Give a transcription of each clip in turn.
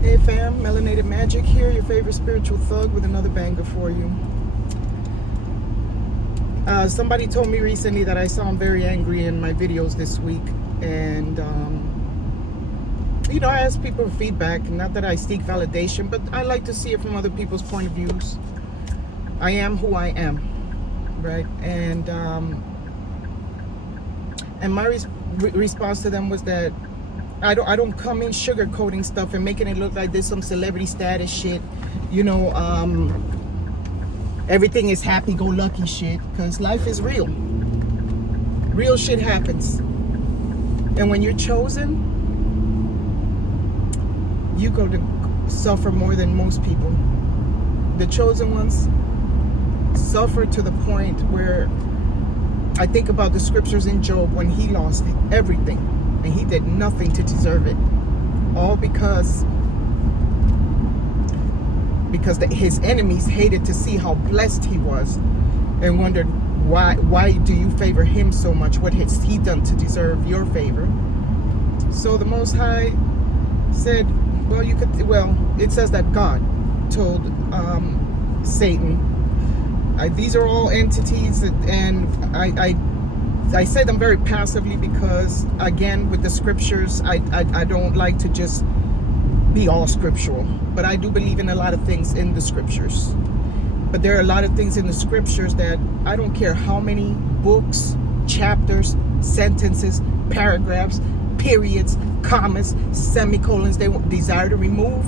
Hey fam, Melanated Magic here, your favorite spiritual thug with another banger for you. Somebody told me recently that I sound very angry in my videos this week, and I ask people for feedback. Not that I seek validation, but I like to see it from other people's point of views. I am who I am, right? And my response to them was that I don't come in sugarcoating stuff and making it look like there's some celebrity status shit, everything is happy-go-lucky shit, because life is real. Real shit happens. And when you're chosen, you go to suffer more than most people. The chosen ones suffer to the point where I think about the scriptures in Job when he lost everything and he did nothing to deserve it, all because his enemies hated to see how blessed he was and wondered, why do you favor him so much? What has he done to deserve your favor? So the Most High said, it says that God told Satan, these are all entities, and I say them very passively because, again, with the scriptures, I don't like to just be all scriptural, but I do believe in a lot of things in the scriptures. But there are a lot of things in the scriptures that I don't care how many books, chapters, sentences, paragraphs, periods, commas, semicolons they desire to remove.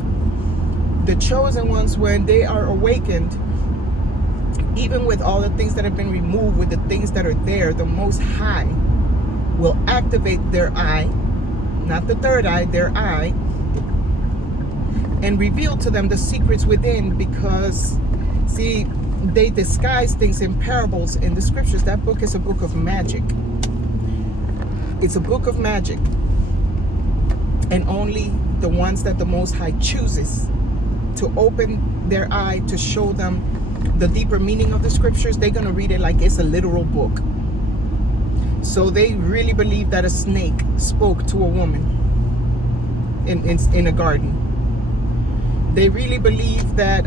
The chosen ones, when they are awakened, even with all the things that have been removed, with the things that are there, the Most High will activate their eye, not the third eye, their eye, and reveal to them the secrets within, because, see, they disguise things in parables in the scriptures. That book is a book of magic. It's a book of magic. And only the ones that the Most High chooses to open their eye to show them the deeper meaning of the scriptures, they're going to read it like it's a literal book. So they really believe that a snake spoke to a woman in a garden. They really believe that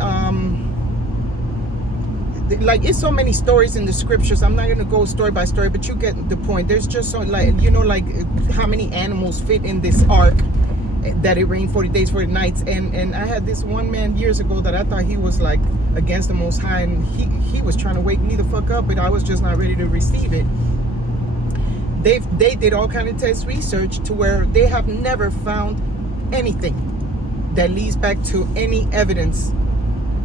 it's so many stories in the scriptures. I'm not going to go story by story, but you get the point. There's just so like how many animals fit in this ark, that it rained 40 days, 40 nights. And I had this one man years ago that I thought he was like against the Most High, and he was trying to wake me the fuck up, but I was just not ready to receive it. They did all kind of test research to where they have never found anything that leads back to any evidence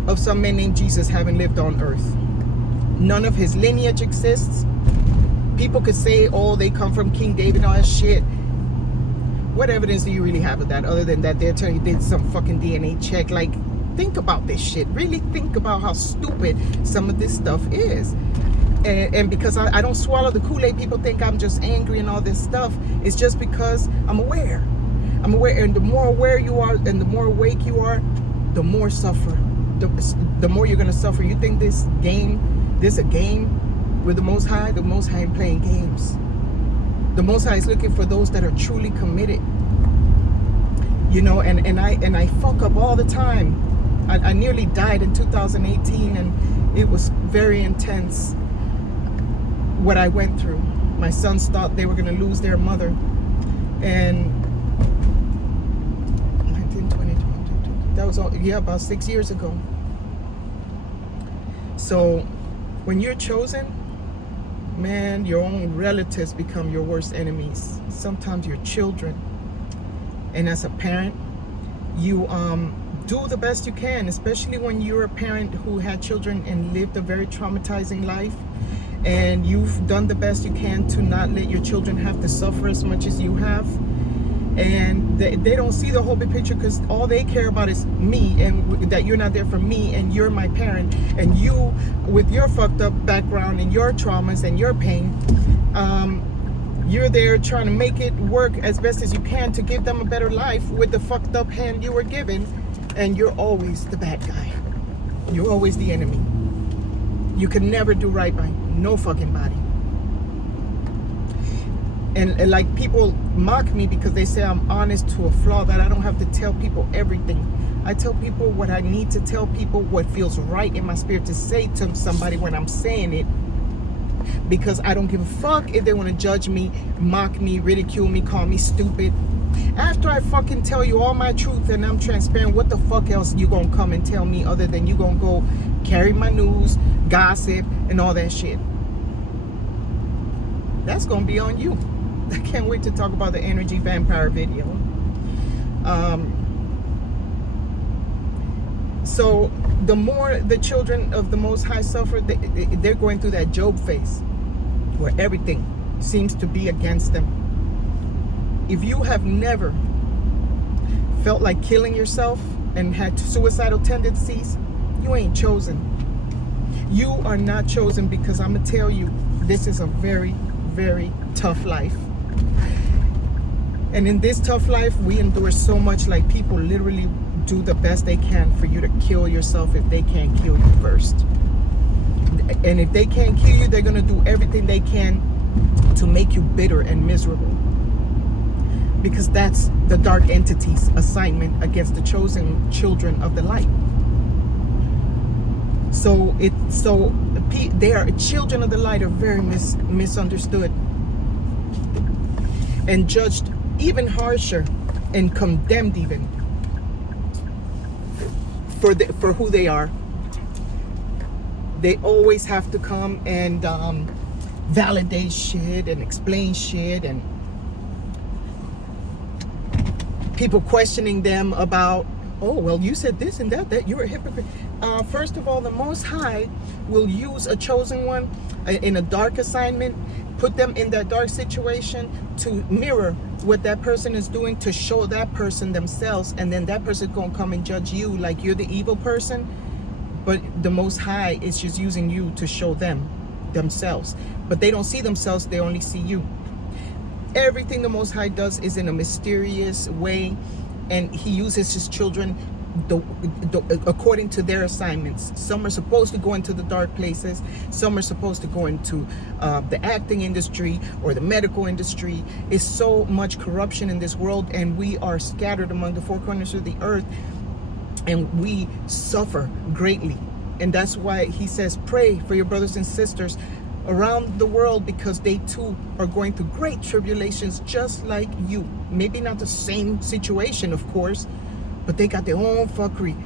of some man named Jesus having lived on earth. None of his lineage exists. People could say, oh, they come from King David and all that shit. What evidence do you really have of that, other than that they're telling you did some fucking DNA check? Like, think about this shit. Really think about how stupid some of this stuff is. And because I don't swallow the Kool-Aid, people think I'm just angry and all this stuff. It's just because I'm aware. I'm aware, and the more aware you are and the more awake you are, the more suffer. The more you're going to suffer. You think this a game with the Most High? The Most High ain't playing games. The Most High is looking for those that are truly committed. And I fuck up all the time. I nearly died in 2018, and it was very intense what I went through. My sons thought they were going to lose their mother, and 1920, that was about 6 years ago. So when you're chosen, man, your own relatives become your worst enemies. Sometimes your children. And as a parent, you do the best you can, especially when you're a parent who had children and lived a very traumatizing life, and you've done the best you can to not let your children have to suffer as much as you have. And they don't see the whole big picture, because all they care about is me, and that you're not there for me, and you're my parent, and you, with your fucked up background and your traumas and your pain, you're there trying to make it work as best as you can to give them a better life with the fucked up hand you were given, and you're always the bad guy. You're always the enemy. You can never do right by no fucking body. And like people mock me because they say I'm honest to a flaw, that I don't have to tell people everything. I tell people what I need to tell people, what feels right in my spirit to say to somebody when I'm saying it, because I don't give a fuck if they want to judge me, mock me, ridicule me, call me stupid. After I fucking tell you all my truth and I'm transparent, what the fuck else you gonna come and tell me other than you gonna go carry my news, gossip, and all that shit? That's gonna be on you. I can't wait to talk about the energy vampire video. So the more the children of the Most High suffer, they're going through that Job phase where everything seems to be against them. If you have never felt like killing yourself and had suicidal tendencies, you ain't chosen. You are not chosen, because I'm going to tell you, this is a very, very tough life. And in this tough life, we endure so much. Like, people literally do the best they can for you to kill yourself if they can't kill you first. And if they can't kill you, they're going to do everything they can to make you bitter and miserable. Because that's the dark entity's assignment against the chosen children of the light. So they are children of the light, are very misunderstood and judged even harsher and condemned even for who they are. They always have to come and validate shit and explain shit, and people questioning them about, oh, well, you said this and that you're a hypocrite. First of all, the Most High will use a chosen one in a dark assignment, put them in that dark situation to mirror what that person is doing, to show that person themselves, and then that person's gonna come and judge you like you're the evil person. But the Most High is just using you to show them themselves. But they don't see themselves, they only see you. Everything the Most High does is in a mysterious way, and he uses his children according to their assignments. Some are supposed to go into the dark places, some are supposed to go into the acting industry or the medical industry. It's so much corruption in this world, and we are scattered among the four corners of the earth, and we suffer greatly. And that's why he says, pray for your brothers and sisters around the world, because they too are going through great tribulations just like you. Maybe not the same situation, of course, but they got their own fuckery.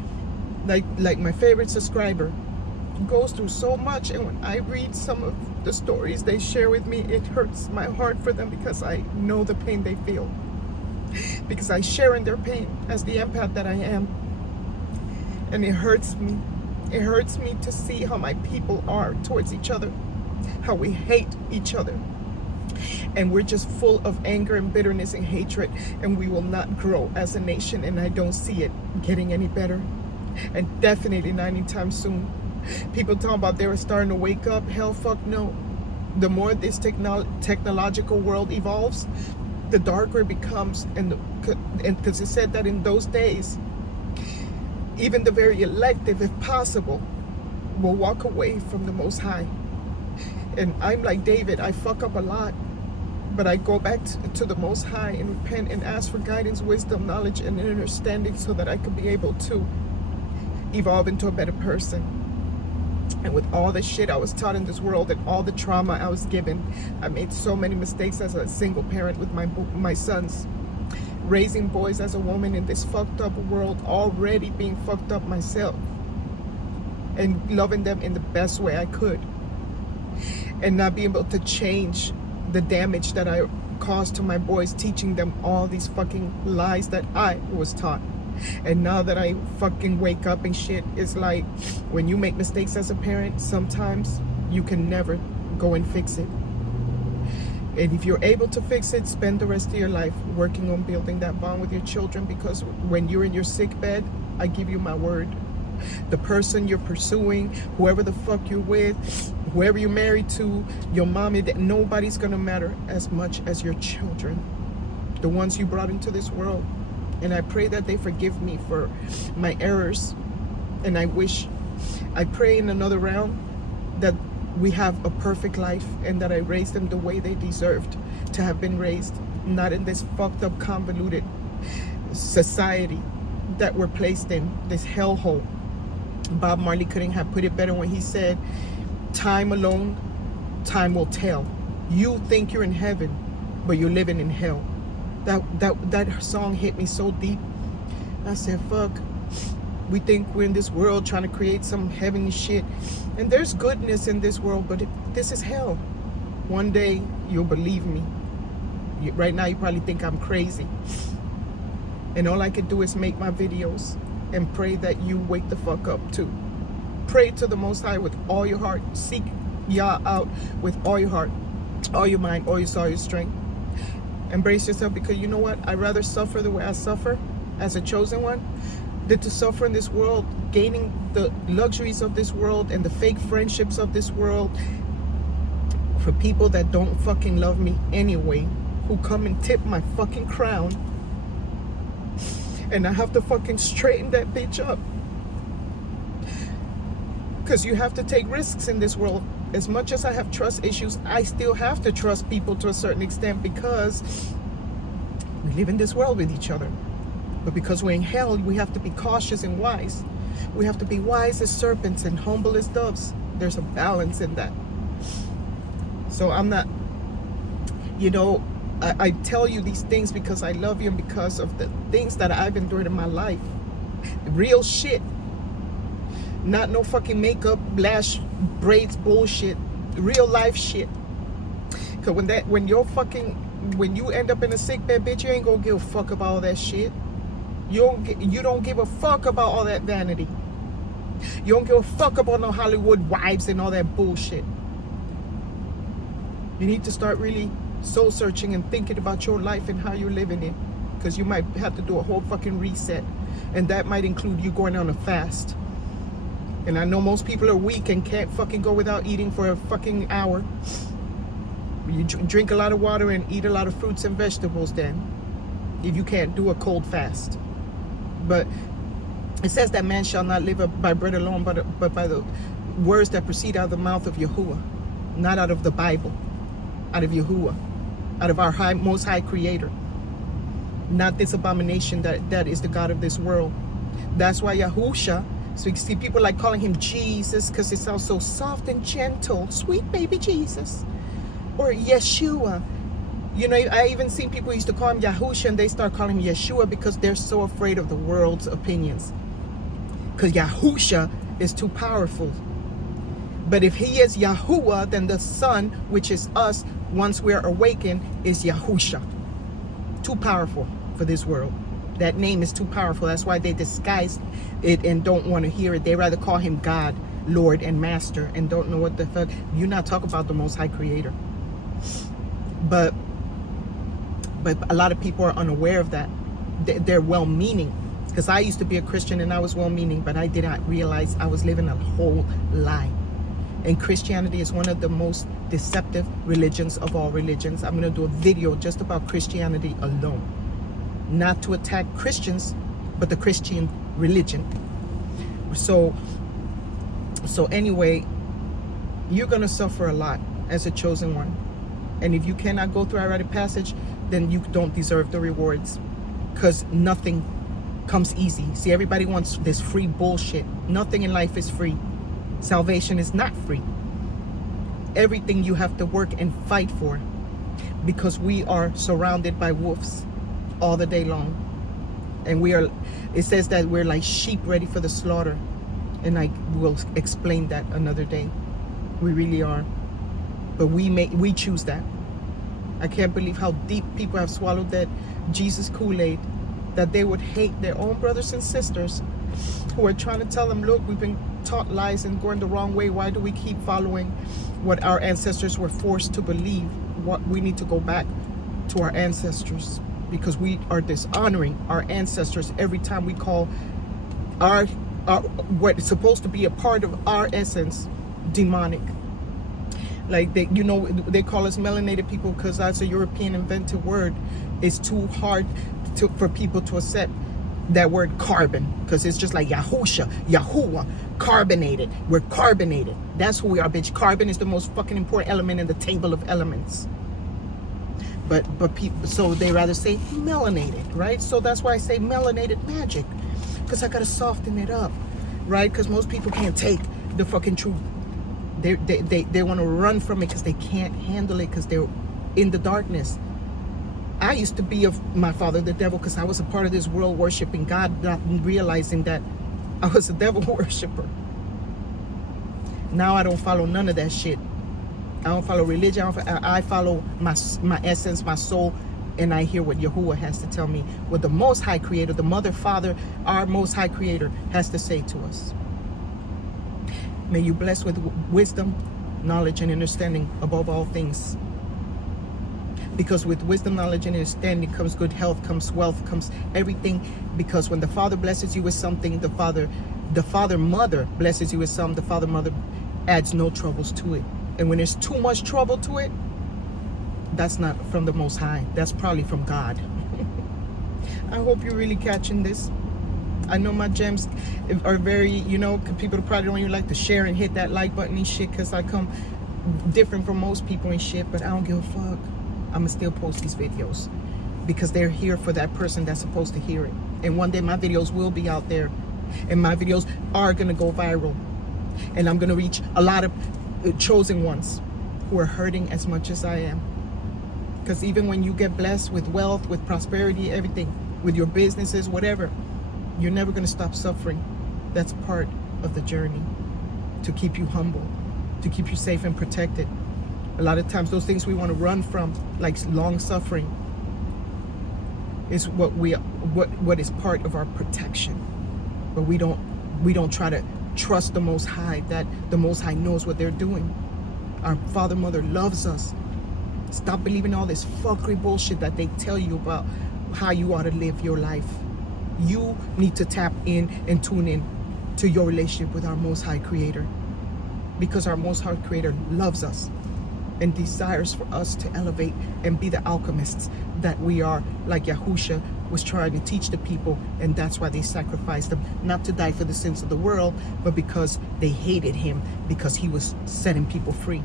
Like my favorite subscriber goes through so much, and when I read some of the stories they share with me, it hurts my heart for them, because I know the pain they feel, because I share in their pain as the empath that I am. And it hurts me. It hurts me to see how my people are towards each other, how we hate each other, and we're just full of anger and bitterness and hatred, and we will not grow as a nation, and I don't see it getting any better, and definitely not anytime soon. People talking about they were starting to wake up. Hell, fuck no. The more this technological world evolves, the darker it becomes, and because it said that in those days, even the very elective, if possible, will walk away from the Most High. And I'm like David, I fuck up a lot, but I go back to the Most High and repent and ask for guidance, wisdom, knowledge, and understanding, so that I can be able to evolve into a better person. And with all the shit I was taught in this world and all the trauma I was given, I made so many mistakes as a single parent with my sons. Raising boys as a woman in this fucked up world, already being fucked up myself, and loving them in the best way I could, and not being able to change the damage that I caused to my boys, teaching them all these fucking lies that I was taught. And now that I fucking wake up and shit, it's like, when you make mistakes as a parent, sometimes you can never go and fix it. And if you're able to fix it, spend the rest of your life working on building that bond with your children, because when you're in your sick bed, I give you my word, the person you're pursuing, whoever the fuck you're with, whoever you're married to, your mommy, that nobody's gonna matter as much as your children, the ones you brought into this world. And I pray that they forgive me for my errors, and I pray in another round that we have a perfect life, and that I raised them the way they deserved to have been raised, not in this fucked up, convoluted society that we're placed in, this hellhole. Bob Marley couldn't have put it better when he said, time alone, time will tell. You think you're in heaven, but you're living in hell. That song hit me so deep. I said, fuck. We think we're in this world trying to create some heavenly shit. And there's goodness in this world, but this is hell. One day, you'll believe me. Right now, you probably think I'm crazy. And all I can do is make my videos and pray that you wake the fuck up too. Pray to the Most High with all your heart. Seek Yah out with all your heart, all your mind, all your soul, your strength. Embrace yourself, because you know what? I'd rather suffer the way I suffer as a chosen one than to suffer in this world, gaining the luxuries of this world and the fake friendships of this world for people that don't fucking love me anyway, who come and tip my fucking crown, and I have to fucking straighten that bitch up. Because you have to take risks in this world. As much as I have trust issues, I still have to trust people to a certain extent, because we live in this world with each other. But because we're in hell, we have to be cautious and wise. We have to be wise as serpents and humble as doves. There's a balance in that. So I'm not, you know, I tell you these things because I love you and because of the things that I've endured in my life. Real shit. Not no fucking makeup, lash, braids bullshit. Real life shit. Cause when you end up in a sick bed, bitch, you ain't gonna give a fuck about all that shit. You don't give a fuck about all that vanity. You don't give a fuck about no Hollywood wives and all that bullshit. You need to start really soul searching and thinking about your life and how you're living it. Because you might have to do a whole fucking reset. And that might include you going on a fast. And I know most people are weak and can't fucking go without eating for a fucking hour. You drink a lot of water and eat a lot of fruits and vegetables then, if you can't do a cold fast. But it says that man shall not live by bread alone, but by the words that proceed out of the mouth of Yahuwah. Not out of the Bible, out of Yahuwah, out of our most high creator. Not this abomination that is the God of this world. That's why Yahusha, so you see people like calling him Jesus because it sounds so soft and gentle, sweet baby Jesus. Or Yeshua. You know, I even seen people used to call him Yahusha and they start calling him Yeshua because they're so afraid of the world's opinions. Because Yahusha is too powerful. But if he is Yahuwah, then the Son, which is us, once we're awakened, is Yahusha. Too powerful for this world. That name is too powerful. That's why they disguise it and don't want to hear it. They rather call him God, Lord, and Master, and don't know what the fuck. You're not talking about the Most High Creator. But a lot of people are unaware of that. They're well-meaning. Because I used to be a Christian and I was well-meaning, but I did not realize I was living a whole lie. And Christianity is one of the most deceptive religions of all religions. I'm going to do a video just about Christianity alone. Not to attack Christians, but the Christian religion. So anyway, you're going to suffer a lot as a chosen one. And if you cannot go through our rite of passage, then you don't deserve the rewards. Because nothing comes easy. See, everybody wants this free bullshit. Nothing in life is free. Salvation is not free. Everything you have to work and fight for, because we are surrounded by wolves all the day long. And it says that we're like sheep ready for the slaughter. And I will explain that another day. We really are. But we choose that. I can't believe how deep people have swallowed that Jesus Kool-Aid, that they would hate their own brothers and sisters who are trying to tell them, look, we've been taught lies and going the wrong way. Why do we keep following what our ancestors were forced to believe? What we need to go back to our ancestors, because we are dishonoring our ancestors every time we call our what's supposed to be a part of our essence demonic. Like they call us melanated people because that's a European invented word. It's too hard for people to accept that word carbon, because it's just like Yahusha, Yahuwah, carbonated. We're carbonated. That's who we are, bitch. Carbon is the most fucking important element in the table of elements. But people, so they rather say melanated, right? So that's why I say melanated magic, because I gotta soften it up, right? Because most people can't take the fucking truth. They want to run from it because they can't handle it, because they're in the darkness. I used to be of my father the devil, because I was a part of this world worshiping God, not realizing that I was a devil worshiper. Now I don't follow none of that shit. I don't follow religion. I follow my essence, my soul, and I hear what Yahuwah has to tell me, what the Most High Creator, the Mother, Father, our Most High Creator has to say to us. May you bless with wisdom, knowledge, and understanding above all things. Because with wisdom, knowledge, and understanding comes good health, comes wealth, comes everything. Because when the Father blesses you with something, the Father Mother blesses you with some, the Father Mother adds no troubles to it. And when there's too much trouble to it, that's not from the Most High. That's probably from God. I hope you're really catching this. I know my gems are very, you know, people probably don't even like to share and hit that like button and shit, because I come different from most people and shit, but I don't give a fuck. I'm gonna still post these videos because they're here for that person that's supposed to hear it. And one day my videos will be out there, and my videos are gonna go viral, and I'm gonna reach a lot of chosen ones who are hurting as much as I am. Because even when you get blessed with wealth, with prosperity, everything, with your businesses, whatever, you're never going to stop suffering. That's part of the journey, to keep you humble, to keep you safe and protected. A lot of times those things we want to run from, like long suffering, is what is part of our protection. But we don't try to trust the Most High, that the Most High knows what they're doing. Our Father, Mother loves us. Stop believing all this fuckery bullshit that they tell you about how you ought to live your life. You need to tap in and tune in to your relationship with our Most High Creator, because our Most High Creator loves us and desires for us to elevate and be the alchemists that we are, like Yahusha was trying to teach the people. And that's why they sacrificed him, not to die for the sins of the world, but because they hated him, because he was setting people free.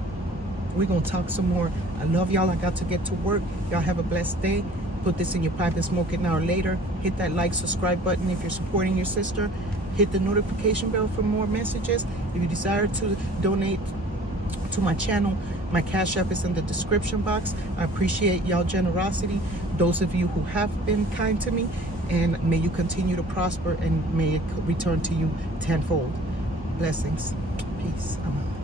We're gonna talk some more. I love y'all. I got to get to work. Y'all have a blessed day. Put this in your pipe and smoke it now or later. Hit that like, subscribe button if you're supporting your sister. Hit the notification bell for more messages. If you desire to donate to my channel, my Cash App is in the description box. I appreciate y'all generosity, those of you who have been kind to me, and may you continue to prosper, and may it return to you tenfold. Blessings. Peace. I'm out.